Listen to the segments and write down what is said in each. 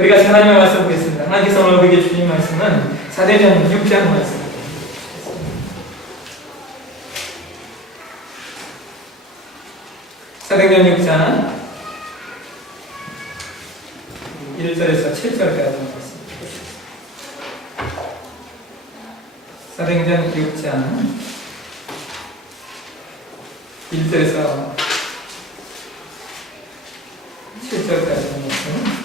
우리가 하나님의 말씀 보겠습니다. 하나님께서 오늘 우리에게 주신 말씀은 사도행전 6장 말씀입니다. 사도행전 6장 1절에서 7절까지 말씀입니다. 사도행전 6장 1절에서 7절까지 말씀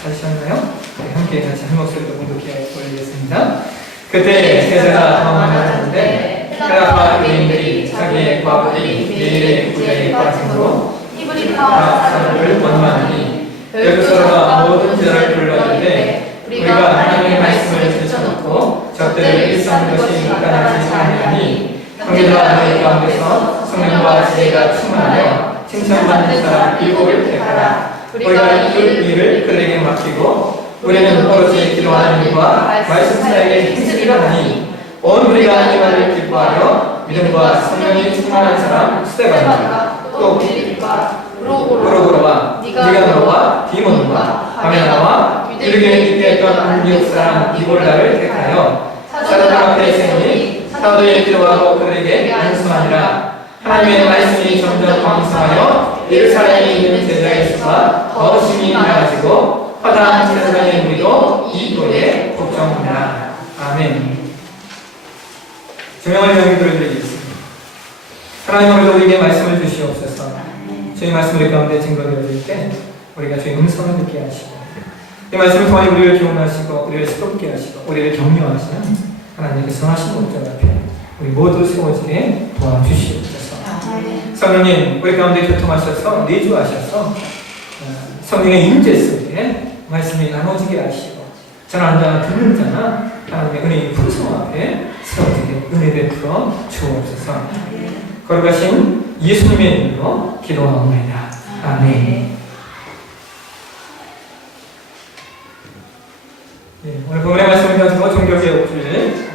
하셨나요? 네, 함께 같이 한 목소리로 공독해 올리겠습니다. 그때 세자가 당황하였는데 헤라파 유대인들이 자기의 과부들이 매일의 구제에 빠짐으로 히브리파 사람을 원망하니 여기서가 모든 자를 불렀는데 우리가 하나님의 말씀을 들춰놓고 적들을 일삼는 것이 마땅하지 아니하니 형제들아 너희 가운데서 성령과 지혜가 충만하여 칭찬받는 사람 7을 택하라. 우리가 그 일을 그들에게 맡기고 우리는 오로지 기도하는 일과 말씀 사역에 힘쓰리라 하니 온 우리가 이 말을 기뻐하여 믿음과 성령이 충만한 사람 스데반과 또 빌립과 프로고로와 니가노와 디모노와 바메나와 유대교에 있게 했던 안디옥 사람 디볼라를 택하여 사도들 앞에 세우니 사도들이 기도하고 그들에게 안수하니라. 하나님의 말씀이 점점 광성하여 예루살렘에 있는 제자의 수가 더 심히 많아지고 허다한 제사장의 무리도 이 도에 복종하니라. 아멘. 조명을 명히 들어드리겠습니다. 하나님 오늘도 우리에게 말씀을 주시옵소서. 저희 말씀을 가운데 증거되어질 때 우리가 주의 음성을 듣게 하시고 이 말씀을 통해 우리를 교훈하시고 우리를 새롭게 하시고 우리를 격려하시는 하나님의 선하신 목적 앞에 우리 모두 세워지게 도와주시옵소서. 성령님 우리 가운데 교통하셔서 내주하셔서 성령의 임재 속에 말씀이 나눠지게 하시고 저는 자나 듣는 자나 하나님의 은혜의 풍성 앞에 세워지게 은혜 베풀어 주옵소서. 거룩하신 예수님의 이름으로 기도하옵나이다. 아멘. 네, 오늘 본문의 말씀을 가지고 종교개혁주를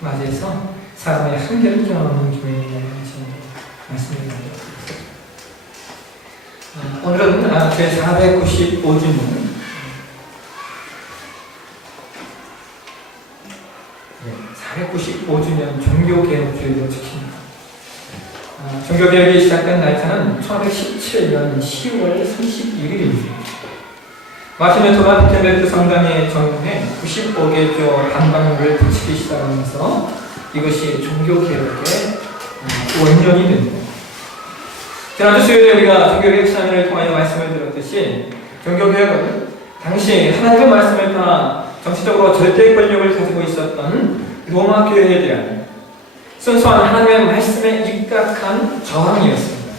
맞이해서 사람의 한계를 뛰어넘는 교회에 말씀입니다. 오늘은 제495주년 495주년 종교개혁주의로 지킵니다. 종교개혁이 시작된 날짜는 1917년 10월 31일입니다. 마틴 루터가 비텐베르크 성당에 정용해 95개조 단방을 붙이기 시작하면서 이것이 종교개혁의 원년이 됩니다. 지난주 수요일에 우리가 종교개혁 시간을 통하여 말씀을 들었듯이 종교개혁은 당시 하나님의 말씀을 따라 정치적으로 절대 권력을 가지고 있었던 로마 교회에 대한 순수한 하나님의 말씀에 입각한 저항이었습니다.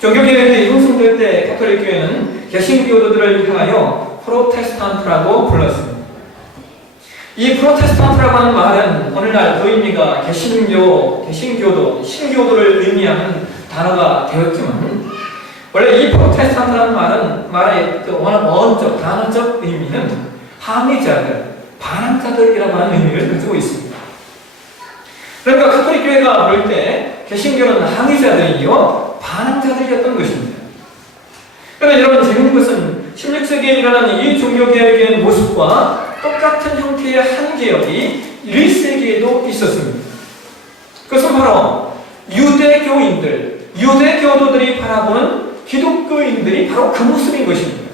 종교개혁이 형성될 때 가톨릭 교회는 개신교도들을 향하여 프로테스탄트라고 불렀습니다. 이 프로테스탄트라고 하는 말은 오늘날 의미가 개신교도, 신교도를 의미하는 단어가 되었지만 원래 이 프로테스탄트라는 말의 워낙 원적, 단어적 의미는 항의자들, 반항자들이라고 하는 의미를 가지고 있습니다. 그러니까 가톨릭 교회가 부를 때 개신교는 항의자들이요 반항자들이었던 것입니다. 그런데 여러분 재밌는 것은 16세기에 일어난 이 종교개혁의 모습과 똑같은 형태의 한 개혁이 1세기에도 있었습니다. 그것은 바로 유대교인들, 유대교도들이 바라보는 기독교인들이 바로 그 모습인 것입니다.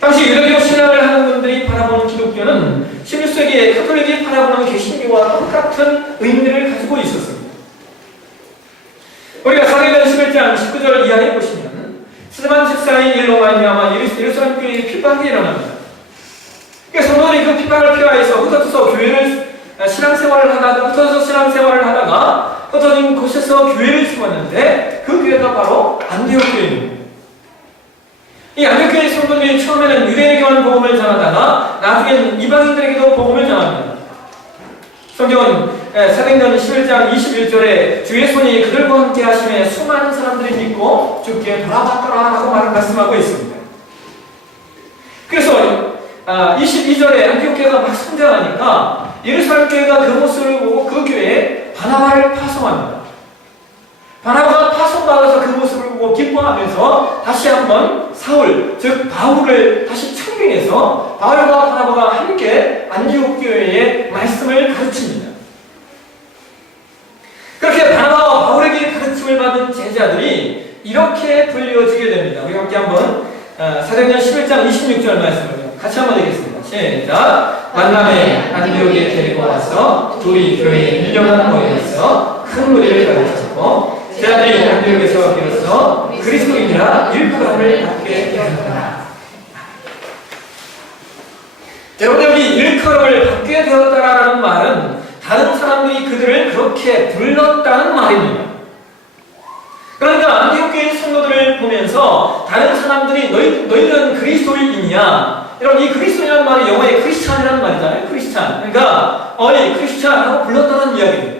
당시 유대교 신앙을 하는 분들이 바라보는 기독교는 16세기에 가톨릭이 바라보는 개신교와 똑같은 의미를 가지고 있었습니다. 우리가 사도행전 11장 19절 이하에 보시면 스데반 집사의 일로 말미암아 예루살렘 교회의 핍박이 일어납니다. 그러니까 성도들이 그 핍박을 피하여서 흩어져서 교회를 신앙생활을 하다가 흩어진 곳에서 교회를 세웠는데 그 교회가 바로 안디옥 교회입니다. 이 안디옥 교회 성도들이 처음에는 유대인에게만 복음을 전하다가 나중에는 이방인들에게도 복음을 전합니다. 성경은 사도행전 11장 21절에 주의 손이 그들과 함께 하심에 수많은 사람들이 믿고 주께 돌아왔더라 라고 말씀하고 있습니다. 그래서 22절에 안디옥 교회가 막 성장하니까 예루살렘 교회가 그 모습을 보고 그 교회에 바나바를 파송합니다. 바나바가 파송받아서 그 모습을 보고 기뻐하면서 다시 한번 사울, 즉 바울을 다시 청빙해서 바울과 바나바가 함께 안디옥 교회에 말씀을 가르칩니다. 그렇게 바나바와 바울에게 가르침을 받은 제자들이 이렇게 불려지게 됩니다. 우리 함께 한번 사도행전 11장 26절 말씀을 같이 한번 읽겠습니다. 시작. 만남에 안디옥에 데리고 와서 둘이 교회에 1년간 모여서 큰 무리를 가르쳤고 제자들이 안디옥에서 비로소 그리스도인이라 일컬음을 받게 되었다. 여러분, 여기 일컬음을 받게 되었다라는 말은 다른 사람들이 그들을 그렇게 불렀다는 말입니다. 그러니까 안디옥 교회 성도들을 보면서 다른 사람들이 너희는 그리스도인이냐, 여러분 이 그리스도인이라는 말이 영어에 크리스찬이라는 말이잖아요. 크리스찬. 그러니까 어이 크리스찬하고 불렀다는 이야기입니다.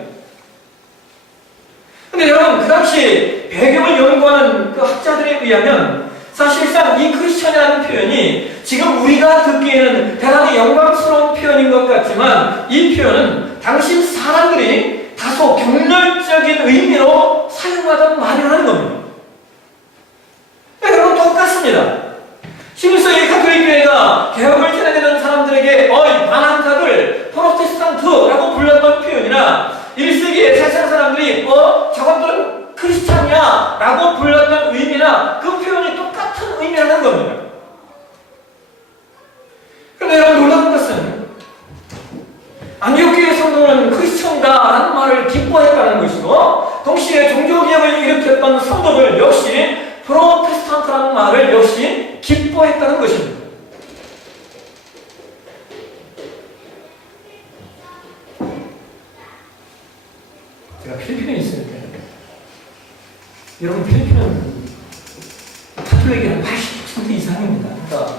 근데 여러분 그 당시 배경을 연구하는 그 학자들에 의하면 사실상 이 크리스찬이라는 표현이 지금 우리가 듣기에는 대단히 영광스러운 표현인 것 같지만 이 표현은 당시 사람들이 다소 경멸적인 의미로 사용하던 말이라는 겁니다. 여러분 똑같습니다. 11세기 가톨릭 교회가 개혁을 진행하는 사람들에게 어이 반항자들 프로테스탄트라고 불렀던 표현이나 1세기의 세상 사람들이 저것들은 크리스찬이야 라고 불렀던 의미나 그 표현이 똑같은 의미라는 겁니다. 그런데 여러분 놀라운 것은 안디옥 교회 성도는 크리스천다라는 말을 기뻐했다는 것이고 동시에 종교개혁을 일으켰던 성도들 역시 프로테스탄트라는 말을 역시 기뻐했다는 것입니다. 제가 필리핀에 있을 때 여러분 필리핀은 가톨릭이 한 80% 이상입니다. 그러니까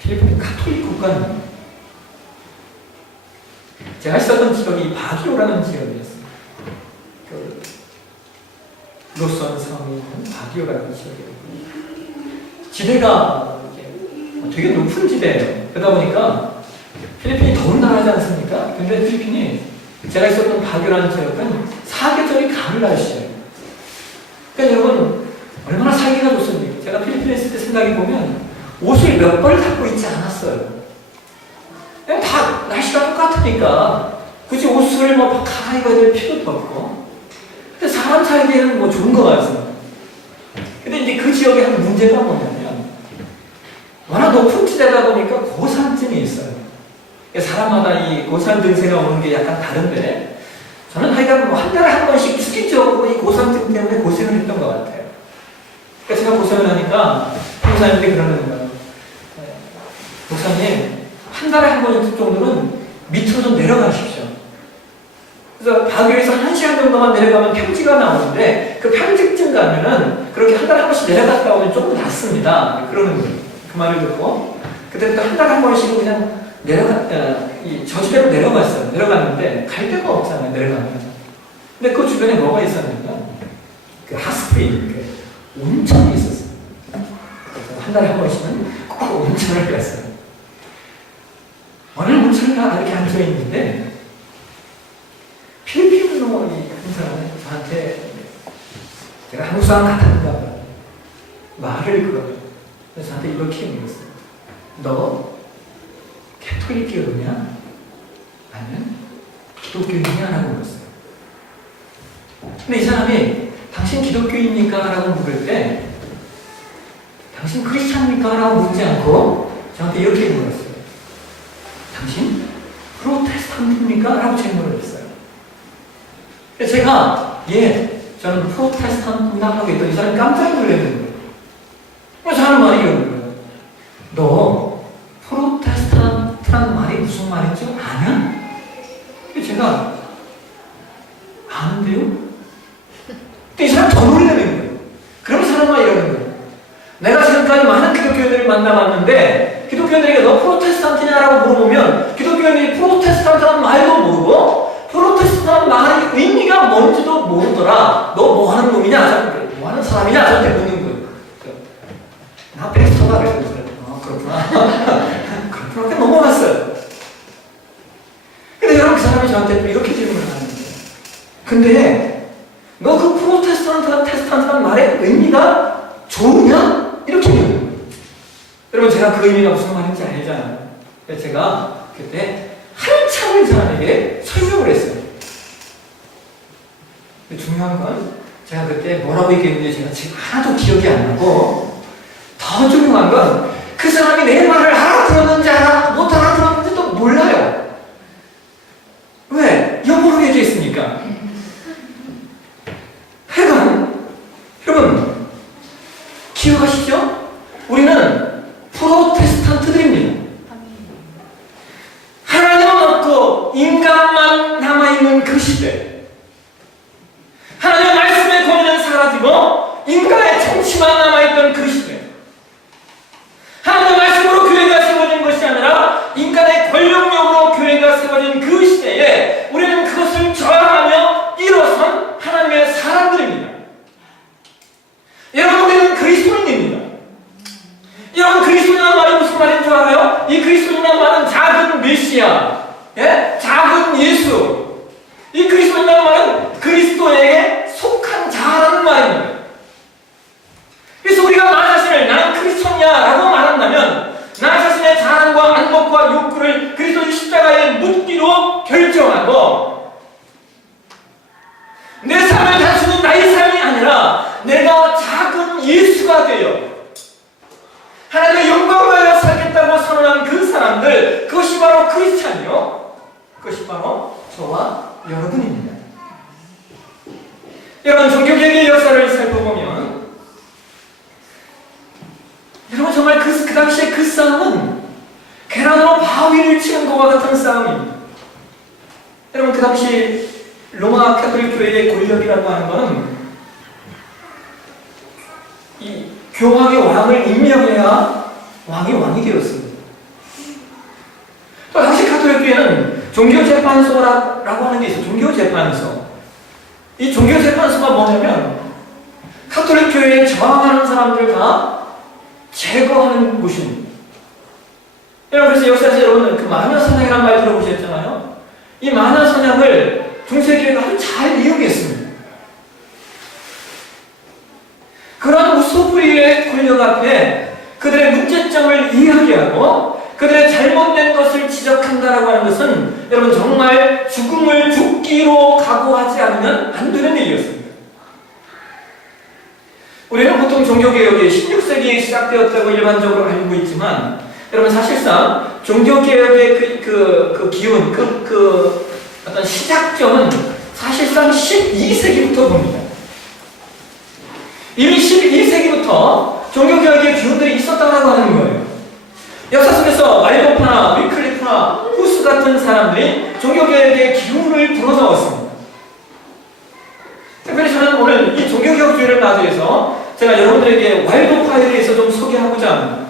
필리핀은 가톨릭 국가입니다. 제가 있었던 지역이 바기오라는 지역이었습니다. 그 로선 섬이 있는 바기오라는 지역이에요. 지대가 되게 높은 지대예요. 그러다 보니까 필리핀이 더운 나라지 않습니까? 근데 필리핀이 제가 있었던 바기오라는 지역은 사계절이 가을 날씨예요. 그러니까 여러분 얼마나 살기가 좋습니까? 제가 필리핀에 있을 때 생각해보면 옷을 몇 벌 갖고 있지 않았어요. 그냥 다 날씨가 똑같으니까 굳이 옷을 갈아입어야 될 필요도 없고. 근데 사람 살기에는 좋은 것 같습니다. 근데 이제 그 지역에 한 문제가 뭐냐면 워낙 높은 지대다 보니까 고산증이 있어요. 사람마다 이 고산 증세가 오는 게 약간 다른데 저는 하여간 한 달에 한 번씩 주기적으로 이 고산증 때문에 고생을 했던 것 같아요. 그러니까 제가 고생을 하니까 목사님들이 그러는 거예요. 목사님 한 달에 한 번 정도는 밑으로 좀 내려가십시오. 그래서 바위에서 1시간 정도만 내려가면 평지가 나오는데 그 평지쯤 가면은 그렇게 한 달에 한 번씩 내려갔다 오면 조금 낫습니다. 그러는 거예요. 그 말을 듣고 그때부터 한 달에 한 번씩은 그냥 이 저지대로 내려갔어요. 내려갔는데 갈 데가 없잖아요. 내려가면. 근데 그 주변에 뭐가 있었냐면 그 핫스프링, 그 온천이 있었어요. 그래서 한 달에 한 번씩은 꼭 온천을 갔어요. 어느 온천을 이렇게 앉아있는데 필리핀 놈이 한 사람이 저한테 제가 한국 사람 같았는가 봐요. 말을 걸어요. 그래서 저한테 이렇게 물었어요. 너 캐톨릭교냐? 아니면 기독교인이냐? 라고 물었어요. 근데 이 사람이 당신 기독교인입니까? 라고 물을 때 당신 크리스찬입니까? 라고 묻지 않고 저한테 이렇게 물었어요. 당신 프로테스탄트입니까? 라고 질문을 했어요. 그래서 제가 저는 프로테스탄트입니다 하고 했더니 이 사람이 깜짝 놀라는 거예요. 그래서 하는 말이 이러는 거예요. 너 프로테스탄트라는 말이 무슨 말인지 아냐? 제가 아는데요? 이 사람 더 놀라는 거예요. 그럼 사람은 이러는 거예요. 내가 지금까지 많은 기독교인들을 만나봤는데 기독교인들에게 너 프로테스탄트냐라고 물어보면 기독교인들이 프로테스탄트라는 말도 모르고 프로테스탄트라는 말의 의미가 뭔지도 모르더라. 너 뭐 하는 놈이냐? 뭐 하는 사람이냐? 저한테 묻는 거예요. 나 베스터다 그랬어요. 그렇구나. 그렇게 넘어갔어요. 근데 여러분 그 사람이 저한테 이렇게 질문을 하는 거예요. 근데 너 그 제가 그 의미가 무슨 말인지 알잖아요. 그래서 제가 그때 한참을 이 사람에게 설명을 했어요. 중요한 건 제가 그때 뭐라고 얘기했는지 제가 지금 하나도 기억이 안 나고, 더 중요한 건 그 사람이 내 말을 알아들었는지 못 알아들었는지도 몰라요. 왜? 영어로 얘기했으니까. 하여간 여러분 기억하시죠? 우리는 프로테스탄트들입니다. 하나님은 없고 인간만 남아있는 그 시대, 하나님의 말씀의 권위는 사라지고 인간의 정치만 남아있던 그 시대, 하나님의 말씀으로 교회가 세워진 것이 아니라 인간의 권력력으로 교회가 세워진 그 시대에 우리는 그것을 저항하며 일어선 하나님의 사람들입니다. 여러분, 우리는 그리스도인입니다. 여러분, 그리스도인이라는 말이 무슨 말인 줄 알아요? 이 그리스도인이라는 말은 작은 메시아, 작은 예수. 이 그리스도인이라는 말은 그리스도에게 속한 자라는 말입니다. 그래서 우리가 나 자신을 나는 크리스천이야라고 말한다면 나 자신의 자랑과 안목과 욕구를 그리스도의 십자가에 묻기로 결정하고, 내 삶을 단순히 나의 삶이 아니라 내가 작은 예수가 되어 하나님의 영광을 위하여 살겠다고 선언한 그 사람들, 그것이 바로 크리스찬이요, 그것이 바로 저와 여러분입니다. 여러분, 종교개혁의 역사를 살펴보면 여러분 정말 그 당시에 그 싸움은 계란으로 바위를 치는 것과 같은 싸움입니다. 여러분, 그 당시 로마 가톨릭 교회의 권력이라고 하는 것은 이 교황이 왕을 임명해야 왕이 되었습니다. 또 당시 가톨릭 교회는 종교재판소라고 하는 게 있어요. 종교재판소. 이 종교재판소가 뭐냐면 가톨릭 교회에 저항하는 사람들 다 제거하는 곳입니다. 여러분, 그래서 역사에서 여러분은 그 마녀사냥이라는 말 들어보셨잖아요. 이 마녀사냥을 중세교회가 아주 잘 이용했습니다. 그런 우소부리의 권력 앞에 그들의 문제점을 이야기하고 그들의 잘못된 것을 지적한다라고 하는 것은 여러분 정말 죽음을 죽기로 각오하지 않으면 안 되는 일이었습니다. 우리는 보통 종교개혁이 16세기에 시작되었다고 일반적으로 알고 있지만, 여러분 사실상 종교개혁의 그 기운, 어떤 시작점은 사실상 12세기부터 봅니다. 이미 12세기부터 종교개혁의 기운들이 있었다고 하는 거예요. 역사 속에서 말도파나 위클리프나 후스 같은 사람들이 종교개혁의 기운을 불어넣었습니다. 특별히 저는 오늘 이 종교개혁주의를 나두해서 제가 여러분들에게 왈도파에 대해서 좀 소개하고자 합니다.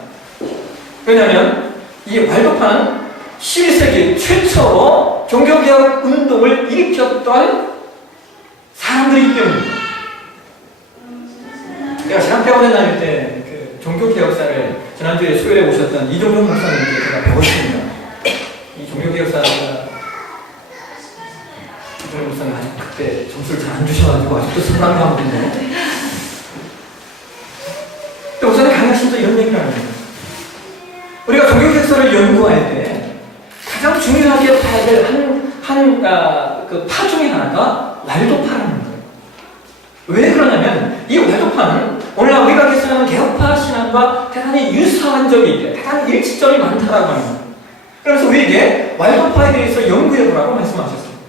왜냐하면 이 왈도파는 12세기 최초로 종교개혁 운동을 일으켰던 사람들이기 때문입니다. 제가 신학대학원에 다닐 때 그 종교개혁사를 지난주에 수요일에 오셨던 이종용 목사님께 제가 배웠습니다. 이 종교개혁사가 이종용 목사님 아직 그때 점수를 잘 안 주셔가지고 아직도 성남하거든요. 근데 목사님 강의하시면서 이런 얘기를 합니다. 우리가 종교개혁사를 연구할 때 가장 중요하게 봐야 될 그 파 중에 하나가 왈도파라는 거예요. 왜 그러냐면 이 왈도파는 오늘날 우리가 계승하는 개혁파 신앙과 대단히 유사한 점이 있대, 대단히 일치점이 많다라고 하는 거예요. 그래서 우리에게 왈도파에 대해서 연구해보라고 말씀하셨습니다.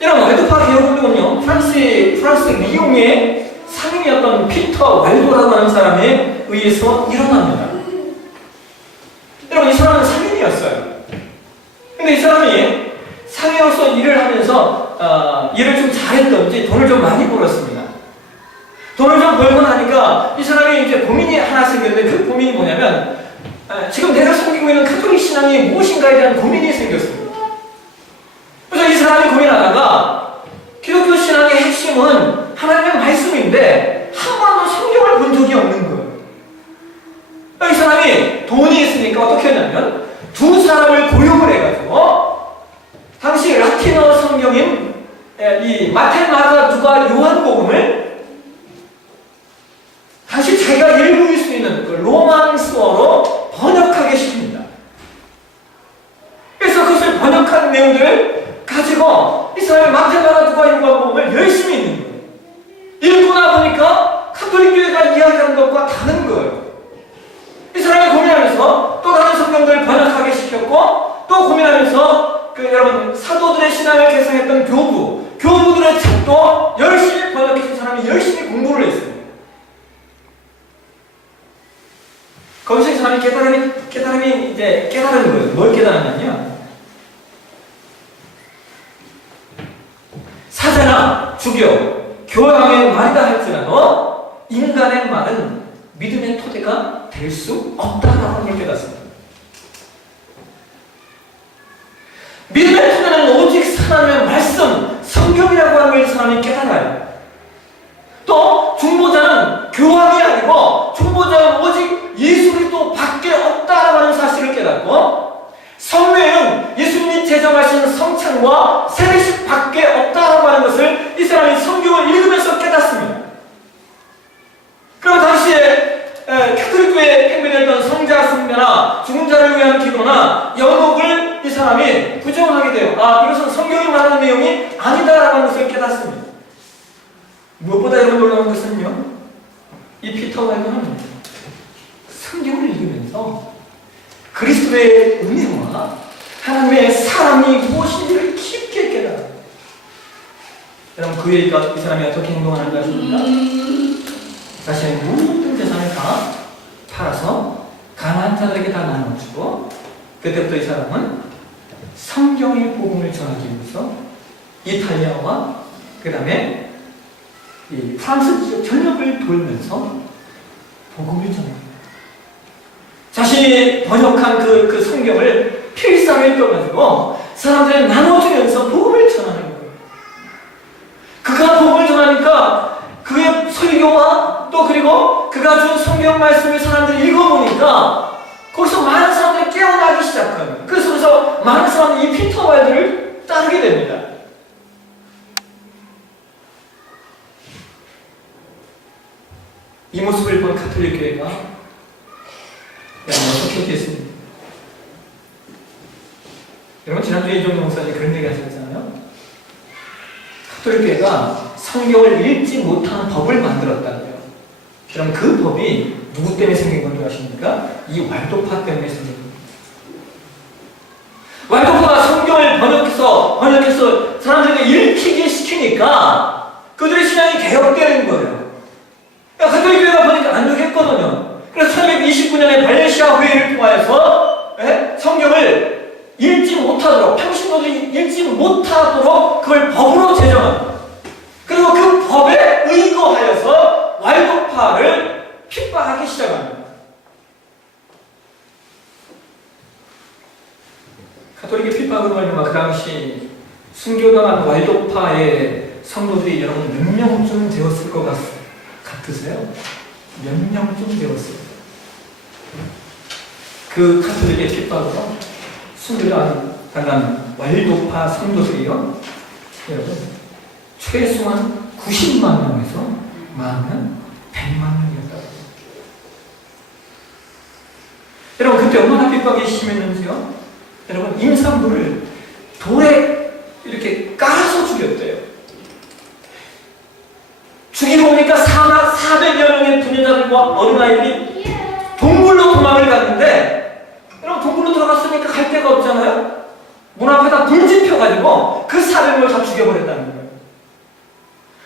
이런 왈도파 개혁운동은요, 프랑스 리옹의 상인이었던 피터 왈도라고 하는 사람에 의해서 일어납니다. 여러분, 이 사람은 상인이었어요. 근데 이 사람이 상인으로서 일을 하면서 일을 좀 잘했던지 돈을 좀 많이 벌었습니다. 돈을 좀 벌고 나니까 이 사람이 이제 고민이 하나 생겼는데, 그 고민이 뭐냐면 지금 내가 섬기고 있는 카톨릭 신앙이 무엇인가에 대한 고민이 생겼습니다. 그래서 이 사람이 고민하다가 기독교 신앙의 핵심은 하나님의 말씀인데 한 번도 성경을 본 적이 없는 거예요. 이 사람이 돈이 있으니까 어떻게 했냐면 두 사람을 고용을 해가지고 당시 라틴어 성경인 이 마태, 마가, 누가, 요한복음을 당시 자기가 읽을 수 있는 그 로망스어로 번역하게 시킵니다. 그래서 그것을 번역한 내용들을 가지고 이 사람이 마테마라 누가 요한복음을 열심히 읽는 거예요. 읽고 나보니까 가톨릭 교회가 이야기하는 것과 다른 거예요. 이 사람이 고민하면서 또 다른 성경들을 번역하게 시켰고, 또 고민하면서 여러분 사도들의 신앙을 개성했던 교부들의 책도 열심히 번역해서 사람이 열심히 공부를 했어요. 거기서 이 사람이 깨달음이 이제 깨달은 거예요. 뭘 깨달았냐면, 사자나 주교, 교황의 말이다 할지라도 인간의 말은 믿음의 토대가 될 수 없다라는 걸 깨닫습니다. 믿음의 토대는 오직 하나님의 말씀, 성경이라고 하는 걸 이 사람이 깨달아요. 또 중보자는 교황이 아니고 중보자는 오직 예수 그리스도 밖에 없다라고 하는 사실을 깨닫고, 성례는 예수님이 제정하신 성찬과 세례식 밖에 없다라고 하는 것을 이 사람이 성경을 읽으면서 깨닫습니다. 그럼 당시에 가톨릭 교회에 팽배되었던 성자 숭배나 죽은 자를 위한 기도나 연옥을 이 사람이 부정하게 돼요. 이것은 성경이 말하는 내용이 아니다라고 하는 것을 깨닫습니다. 무엇보다 여러분 놀라운 것은요, 이 피터 왈도는 성경을 읽으면서 그리스도의 은혜와 하나님의 사랑이 무엇인지를 깊게 깨달아요. 여러분 그 얘기가 이 사람이 어떻게 행동하는가 하십니까? 자신의 모든 재산을 다 팔아서 가난한 자들에게 다 나눠주고, 그때부터 이 사람은 성경의 복음을 전하기 위해서 이탈리아와 그 다음에 이 프랑스 지역 전역을 돌면서 복음을 전합니다. 자신이 번역한 그 성경을 필사를 떠가지고 사람들에 나눠주면서 복음을 전하는 거예요. 그가 복음을 전하니까 그의 설교와 또 그리고 그가 준 성경 말씀을 사람들이 읽어보니까 거기서 많은 사람들이 깨어나기 시작해요. 그래서 많은 사람들이 이 피터 왈도를 따르게 됩니다. 이 모습을 본 가톨릭 교회가 어떻게 됐습니까? 여러분 지난주에 이종용 목사님 그런 얘기 하셨잖아요. 가톨릭 교회가 성경을 읽지 못하는 법을 만들었다고요. 그럼 그 법이 누구 때문에 생긴 건지 아십니까? 이 왈도파 때문에 생긴 겁니다. 왈도파가 성경을 번역해서 사람들에게 읽히게 시키니까 그들의 신앙이 개혁되는 거예요. 가톨릭 교회가 보니까 안 되겠거든요. 그래서 1929년에 발렌시아 회의를 통하여서 성경을 읽지 못하도록, 평신도들이 읽지 못하도록 그걸 법으로 제정합니다. 그리고 그 법에 의거하여서 왈도파를 핍박하기 시작합니다. 가톨릭의 핍박으로 말미암아 그 당시 순교당한 왈도파의 성도들이 여러분 몇 명쯤 되었을 것 같으세요? 몇 명쯤 되었어요? 그 가톨릭의 핍박으로 순교당한 왈도파 성도들이요, 여러분 최소한 90만 명에서 많으면 100만 명이었다고. 여러분 그때 얼마나 핍박이 심했는지요? 여러분 임산부를 돌에 이렇게 깔아서 죽였대요. 죽이고 보니까 400여 명의 부녀자들과 어린아이들이 동굴로 도망을 갔는데, 여러분 동굴로 들어갔으니까 갈 데가 없잖아요? 문 앞에다 불 지펴가지고 그 400명을 다 죽여버렸다는 거예요.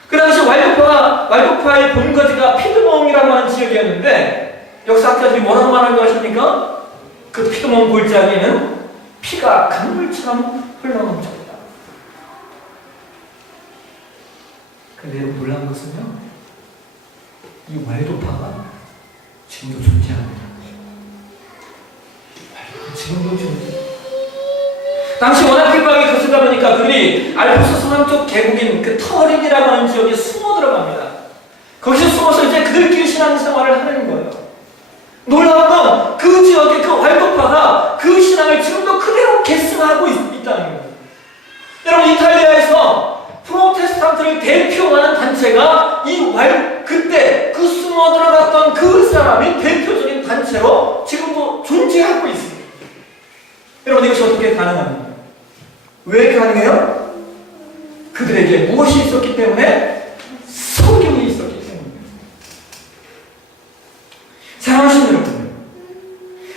그 당시 왈도파의 본거지가 피드몽이라고 하는 지역이었는데, 역사학자들이 뭐라고 말하는 거 아십니까? 그 피드몽 골짜기에는 피가 강물처럼 흘러넘쳤다. 근데 여러분 놀라운 것은요, 이 왈도파가 지금도 존재합니다. 지금도 존재합니다. 당시 워낙 핍박이 거세다 보니까 그들이 알프스 서남쪽 계곡인 그 터린이라고 하는 지역에 숨어 들어갑니다. 거기서 숨어서 이제 그들끼리 신앙생활을 하는 거예요. 놀라운 건 그 지역의 그 왈도파가 그 신앙을 지금도 그대로 계승하고 있다는 거예요. 여러분 이탈리아에서 프로테스탄트를 대표하는 단체가 그때 그 숨어 들어갔던 그 사람이 대표적인 단체로 지금도 존재하고 있습니다. 여러분, 이것이 어떻게 가능합니까? 왜 가능해요? 그들에게 무엇이 있었기 때문에? 성경이 있었기 때문입니다. 사랑하시는 여러분,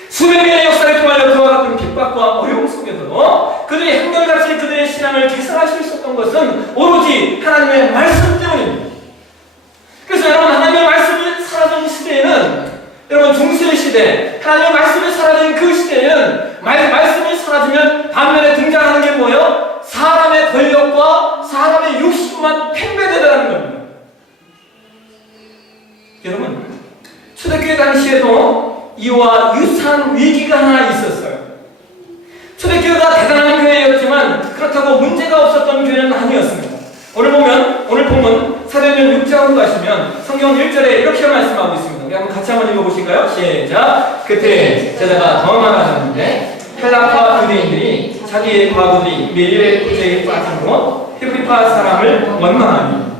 수백 년의 역사를 통하여 그와 같은 핍박과 어려움 속에서도 그들이 한결같이 그들의 신앙을 개선할 수 있었던 것은 오로지 하나님의 말씀 때문입니다. 그래서 여러분, 하나님의 말씀이 사라진 시대에는, 여러분 중세 시대 하나님의 말씀이 사라진 그 시대에는 말씀이 사라지면 반면에 등장하는 게 뭐예요? 사람의 권력과 사람의 욕심만 팽배되더라는 겁니다. 여러분, 초대교회 당시에도 이와 유사한 위기가 하나 있었어요. 초대교회가 대단한 교회였지만 그렇다고 문제가 없었던 교회는 아니었습니다. 오늘 보면 사도행전 6장으로 가시면 성경 1절에 이렇게 말씀하고 있습니다. 우리 한번 같이 한번 읽어보실까요? 시작! 그때 제자가 더 많아졌는데 헬라파 유대인들이 자기의 과부들이 매일의 구제에 빠짐으로 히브리파 사람을 원망하니.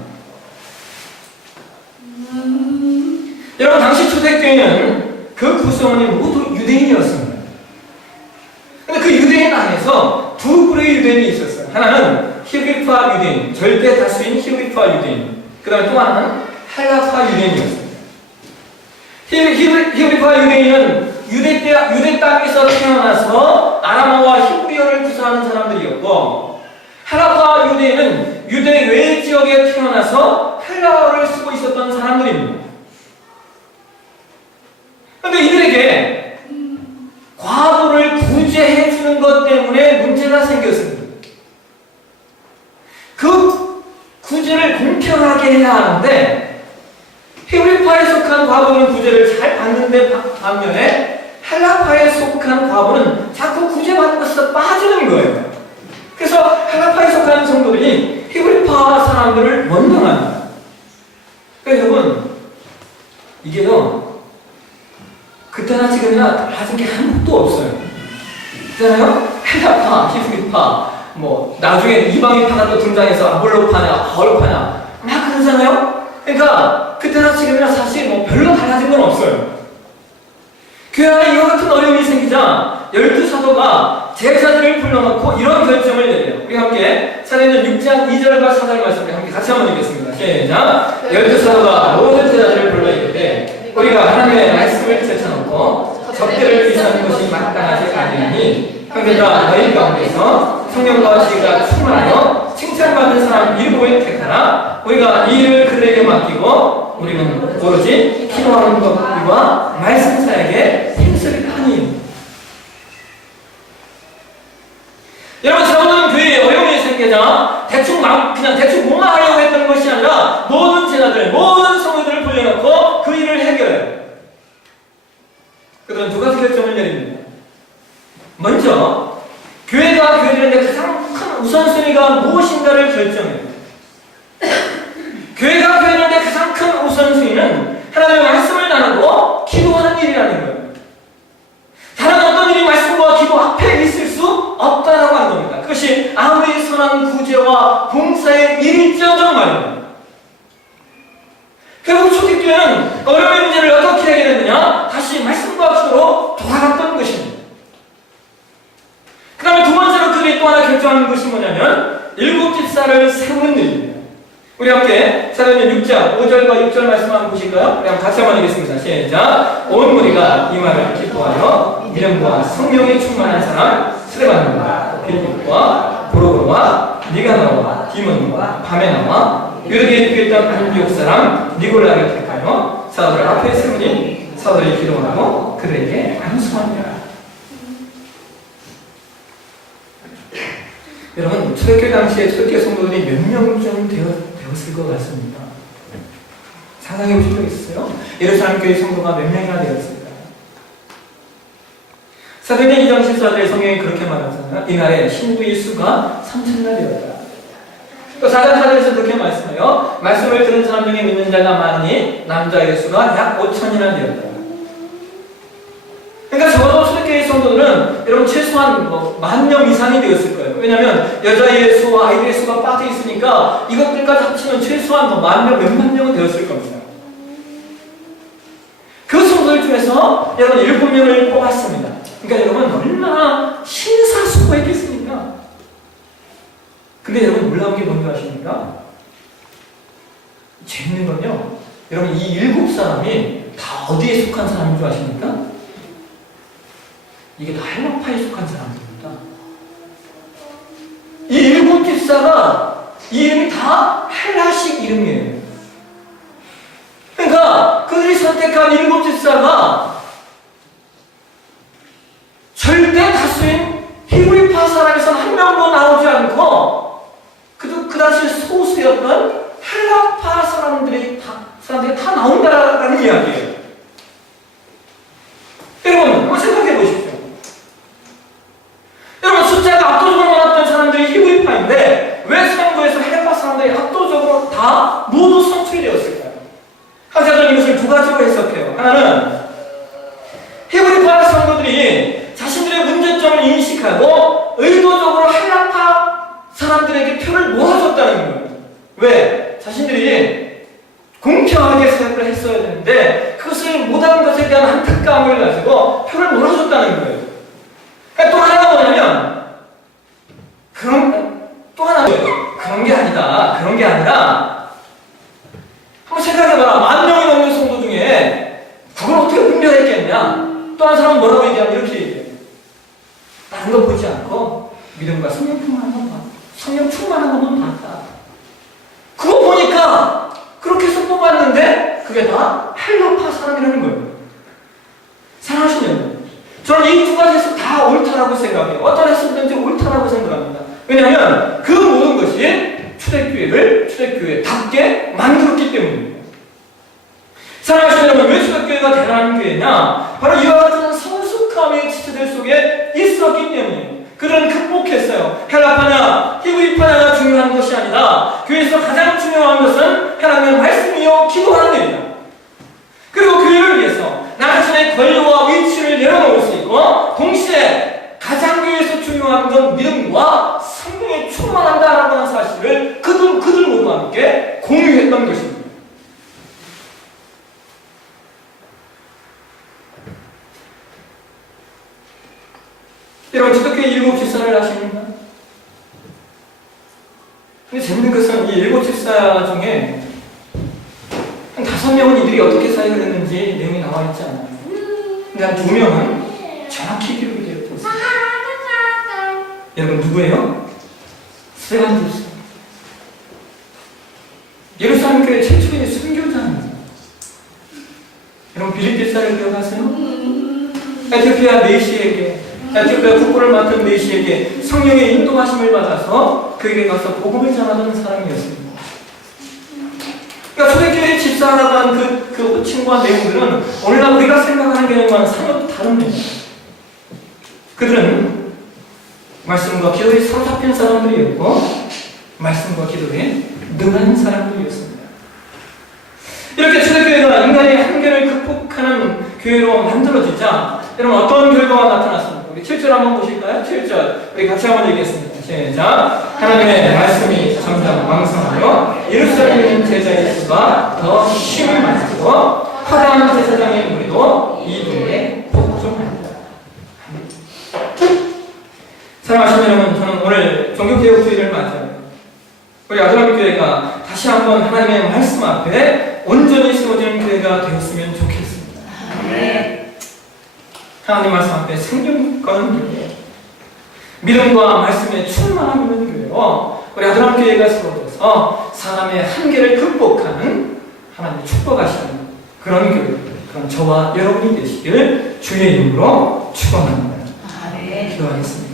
여러분, 당시 초대교회는 그 구성원이 모두 유대인이었습니다. 근데 그 유대인 안에서 두 부류의 유대인이 있었어요. 하나는 히브리파 유대인, 절대 다수인 히브리파 유대인. 그 다음에 또 하나는 헬라파 유대인이었습니다. 히브리파 유대인은 유대 땅에서 태어나서 아람어와 히브리어를 구사하는 사람들이었고, 헬라파 유대인은 유대 외 지역에 태어나서 헬라어를 쓰고 있었던 사람들입니다. 그런데 이들에게 과부를 구제해주는 것 때문에 문제가 생겼습니다. 그 구제를 공평하게 해야 하는데 히브리파에 속한 과부는 구제를 잘 받는데 반면에 헬라파에 속한 과부는 자꾸 구제받는 것에서 빠지는 거예요. 그래서 헬라파에 속한 성도들이 히브리파 사람들을 원망합니다. 그러니까 여러분, 이게요, 그때나 지금이나 달라진 게 아무것도 없어요. 있잖아요? 헬라파, 히브리파, 나중에 이방인파가 또 등장해서 아볼로파냐, 바울파냐, 막 그러잖아요? 그러니까, 그때나 지금이나 사실 별로 달라진 건 없어요. 교회 안에 이와 같은 어려움이 생기자, 12사도가 제자들을 불러놓고 이런 결정을 내려요. 우리 함께, 사도행전 6장 2절과 4절 말씀을 함께 같이 한번 읽겠습니다. 시작! 12사도가 모든 제자들을 불러 이르되, 우리가 하나님의 말씀을 제쳐놓고 접대를 위하는 것이 마땅하지 아니하니 형제들아, 너희 가운데서 성령과 지혜가 충만하여 칭찬받는 사람 7을 택하라. 우리가 이 일을 그들에게 맡기고 우리는 오로지 기도하는 것과 말씀 사역에 힘쓸 하니. 여러분, 사도는 교회에 어려움이 생기자 그냥 대충 뭐만 하려고 했던 것이 아니라 모든 제자들, 모든 성도들을 불러놓고 그 일을 해결해요. 그들은 두 가지 결정을 내립니다. 먼저, 교회가 교회들인데 가장 큰 우선순위가 무엇인가를 결정해요. 교회가 교회들인데 가장 큰 우선순위는 하나님의 말씀을 나누고 기도하는 일이라는 거예요. 다른 어떤 일이 말씀과 기도 앞에 있을 수 없다라고 하는 겁니다. 그것이 아무리 선한 구제와 봉사의 일일지언정 말입니다. 결국 초대교회는 어려움의 문제를 어떻게 해결했느냐? 다시 말씀과 기도로 돌아갔던 것입니다. 그 다음에 두 번째로 그들이 또 하나 결정하는 것이 뭐냐면 7 집사를 세우는 일입니다. 우리 함께 사도행전 6장 5절과 6절 말씀 한번 보실까요? 우리 한번 같이 한번 읽겠습니다. 시작! 온 무리가 이 말을 기뻐하여 믿음과 성령이 충만한 사람 스데반과 빌립과 브로그와 니가노와 디몬과 바메나와 유대교에 있던 안디옥 사람 니골라를 택하여 사도들 앞에 세우니 사도들이 기도하고 그들에게 안수합니다. 여러분, 초대교회 당시에 초대교회 성도들이 몇 명쯤 되었을 것 같습니다. 상상해 보신 적 있으세요? 예루살렘 교회 성도가 몇 명이나 되었을까요? 사도행전 2장 14절에 성경이 그렇게 말하잖아요. 이날에 신부의 수가 3,000나 되었다. 또 4장 4절에서 그렇게 말씀해요. 말씀을 들은 사람 중에 믿는 자가 많으니 남자의 수가 약 5,000이나 되었다. 그러니까 적어도 초대교회 성도들은 여러분 최소한 10,000명 이상이 되었을 거예요. 왜냐하면 여자의 수와 아이들의 수가 빠져 있으니까 이것들까지 합치면 최소한 10,000명, 몇만 명은 되었을 겁니다. 그 중에서 여러분 7명을 뽑았습니다. 그러니까 여러분 얼마나 심사숙고했겠습니까? 근데 여러분 놀라운 게 뭔지 아십니까? 재밌는 건요, 여러분 이 7사람이 다 어디에 속한 사람인 줄 아십니까? 이게 다 헬라파에 속한 사람들입니다. 이 7 집사가 이름이 다 헬라식 이름이에요. 그러니까 그들이 선택한 7 집사가 절대 다수인 히브리파 사람에서 한 명도 나오지 않고 그 당시 소수였던 헬라파 사람들이 다 나온다라는 이야기예요. 여러분 한번 생각해 보십시오. 여러분 숫자가 압도적으로 많았던 사람들이 히브리파인데 왜 성도에서 헬라파 사람들이 압도적으로 다 모두 선출이 되었을까요? 학자들은 이것을 2가지로 해석해요. 하나는 히브리파 성도들이 자신들의 문제점을 인식하고 의도적으로 헬라파 사람들에게 표를 모아줬다는 거예요. 왜? 자신들이 공평하게 사역을 했어야 되는데 그것을 못한 것에 대한 안타까움을 가지고 표를 몰아줬다는 거예요. 그러니까 또 하나가 뭐냐면 그런 게 아니다. 그런 게 아니라 한번 생각해봐라. 10,000명이 넘는 성도 중에 그걸 어떻게 분별했겠냐? 또 한 사람은 뭐라고 얘기하면 이렇게 얘기해요. 다른 거 보지 않고 믿음과 성령 충만한 것만 봐. 성령 충만한 것만 봤다. 그거 보니까 그렇게 해서 뽑았는데 그게 다 헬라파 사람이라는 거예요. 사랑하시는 저는 이 2가지에서 다 옳다라고 생각해요. 어떤 해석이든지 옳다라고 생각합니다. 왜냐하면 그 모든 것이 초대교회를 초대교회답게 만들었기 때문입니다. 사랑하시는 여러분, 왜 초대교회가 대단한 교회냐? 바로 이와 같은 성숙함의 지체들 속에 있었기 때문이에요. 그들은 극복했어요. 헬라파냐 히브리파냐가 중요한 것이 아니다. 교회에서 가장 중요한 것은 하나님의 말씀이요 기도하는 일이다. 그리고 교회를 위해서 나 자신의 권리와 위치를 내려놓을 수 있고 동시에 가장 교회에서 중요한 건 믿음과 성령에 충만한다라고 하는 사실을 그들 모두와 함께 공유했던 것입니다. 여러분 초대교회 7 집사를 아십니까? 근데 재밌는 것은 이 7 집사 중에 한 5명은 이들이 어떻게 사역을 했는지 내용이 나와 있지 않아요. 근데 한 2명은 정확히 기록이 되어 있습니다. 여러분 누구예요? 스테반 집사. 예루살렘 교회 최초의 순교자입니다. 여러분 빌립 집사를 기억하세요? 에티오피아 메시에게 에티오피아 국보를 맡은 메시에게 성령의 인도하심을 받아서 그에게 가서 복음을 전하던 사람이었습니다. 그러니까 초대교회 집사라고 하는 그 호칭과 내용들은 오늘날 우리가 생각하는 개념과는 상당히 다릅니다. 그들은 말씀과 기도에 사로잡힌 사람들이었고 말씀과 기도에 능한 사람들이었습니다. 이렇게 초대교회가 인간의 한계를 극복하는 교회로 만들어지자 여러분 어떤 결과가 나타났습니까? 우리 7절 한번 보실까요? 7절 우리 같이 한번 읽겠습니다. 시작. 하나님의 말씀이 점점 왕성하여 예루살렘에 있는 제자의 수가 더 힘을 많고 화려한 제사장의 무리도 이들에 복종한다. 사랑하시는 여러분, 저는 오늘 종교개혁주의를 맞아요. 우리 아드람 교회가 다시 한번 하나님의 말씀 앞에 온전히 세워지는 교회가 되었으면 좋겠습니다. 네. 하나님 말씀 앞에 생명 거는 교회, 믿음과 말씀에 충만함 있는 교회로 우리 아드람 교회가 세워져서 사람의 한계를 극복하는 하나님의 축복하시는 그런 교회, 그런 저와 여러분이 되시길 주의 이름으로 축원합니다. 기도하겠습니다.